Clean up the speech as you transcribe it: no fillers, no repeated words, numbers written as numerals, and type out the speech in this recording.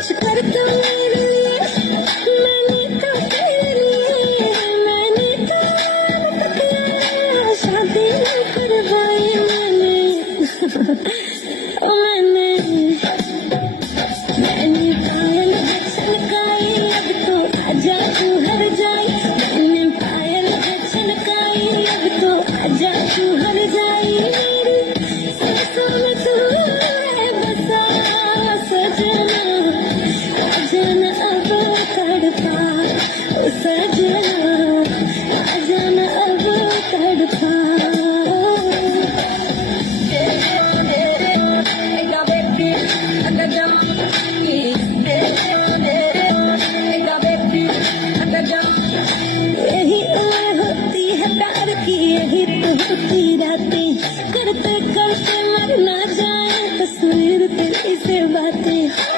कुछ कर तो मेरे लिए, मैंने तो तेरे लिए, मैंने तो शादी करवाई मैंने। ओ मैंने पायल छलकाई, अब तो आजा तू हर जाई। मैंने पायल छलकाई, अब तो आजा तू हर जाई। मेरी सांसों में तू है बसा सजना, आजा न अब तड़पा ओ सजना, आजा न अब तड़पा। यही उम्र होती है प्यार की, यही तो होती रातें, करते करते मर ना जाए तस्वीर तेरी से बातें।